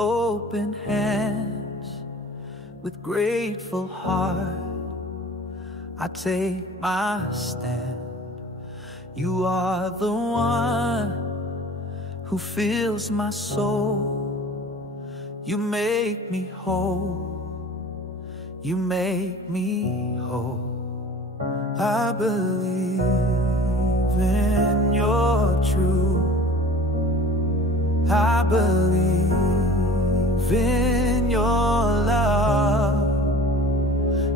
open hands, with grateful heart, I take my stand. You are the one who fills my soul. You make me whole. You make me whole. I believe in your truth. I believe in your love.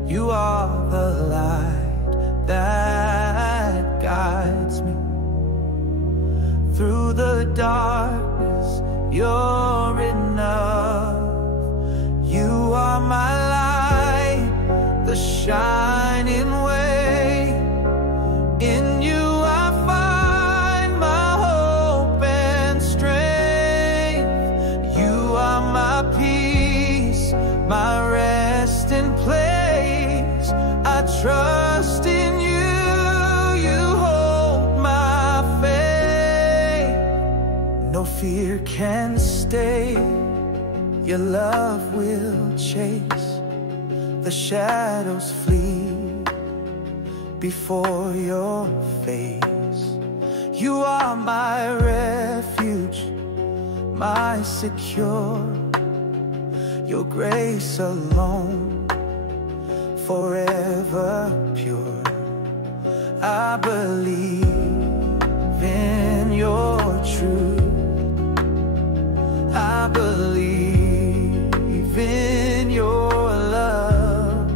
You are the light that guides me through the darkness. You're enough. You are my light, the shining way. In you I find my hope and strength. You are my peace, my resting place. I trust in you, you hold my faith. No fear can stay, your love will chase the shadows flee before your face. You are my refuge, my secure. Your grace alone, forever pure. I believe in your truth. I believe in your love.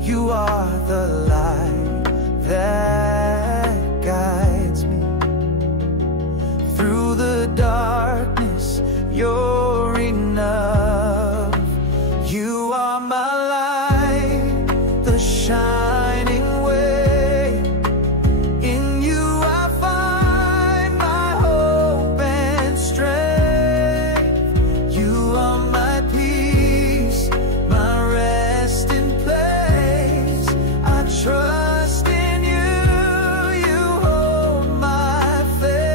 You are the light that guides me through the darkness. You're enough. You are my light, the shining way. In you I find my hope and strength. You are my peace, my resting place. I trust in you, you hold my faith.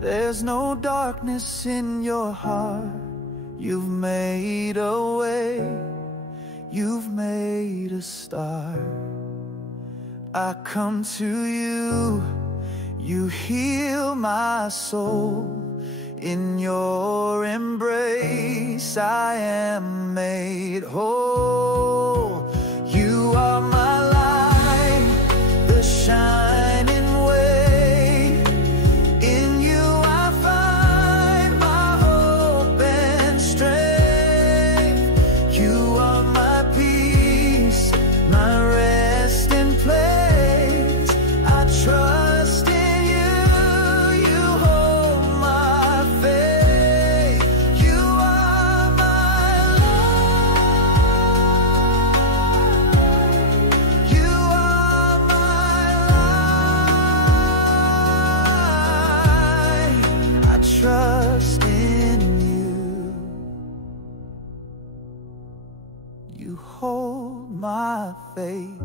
There's no darkness in your heart. You've made a way, you've made a start. I come to you, you heal my soul. In your embrace I am made whole. You are my light, the shining way. In you I find my hope and strength. You are my peace, my resting place. I trust in you, you hold my faith. You are my light. You are my light. I trust in you. You hold my faith.